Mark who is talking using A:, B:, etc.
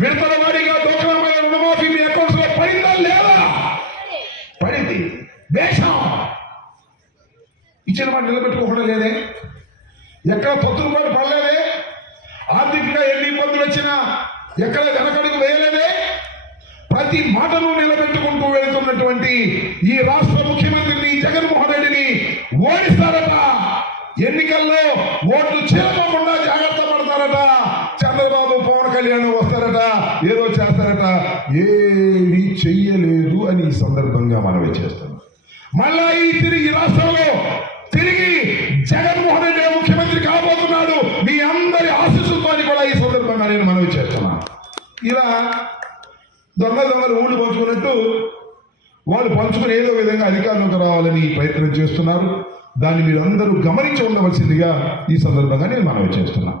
A: విడతల వారీగా దోషమైన రుణమాఫీ మీ అకౌంట్స్లో పడిందా లేదా? పడింది దేశం ఇచ్చిన మాట నిలబెట్టుకోకుండా లేదే? ఎక్కడ తొత్తులు పాటు పడలేదే? ఆర్థికంగా ఎన్ని ఇబ్బందులు వచ్చినా ఎక్కడ వెనకడుగు వేయలేదే? ప్రతి మాటను నిలబెట్టుకుంటూ వెళ్తున్నటువంటి ఈ రాష్ట్ర ముఖ్యమంత్రిని జగన్మోహన్ రెడ్డిని ఓడిస్తారట. ఎన్నికల్లో ఓట్లు చేరకుండా జాగ్రత్త పడతారట చంద్రబాబు కళ్యాణం వస్తారట ఏదో చేస్తారట. ఏమీ చెయ్యలేదు అని ఈ సందర్భంగా మనవి చేస్తాం మళ్ళా ఈ తిరిగి రాష్ట్రంలో తిరిగి జగన్మోహన్ రెడ్డి ముఖ్యమంత్రి కాబోతున్నాడు. మీ అందరి ఆశీస్సులతో కూడా ఈ సందర్భంగా నేను మనవి చేస్తున్నాను. ఇలా దొంగ దొంగలు ఊళ్ళు పంచుకున్నట్టు వాళ్ళు పంచుకుని ఏదో విధంగా అధికారంలోకి రావాలని ప్రయత్నం చేస్తున్నారు. దాన్ని మీరు అందరూ గమనించి ఉండవలసిందిగా ఈ సందర్భంగా నేను మనవి
B: చేస్తున్నాను.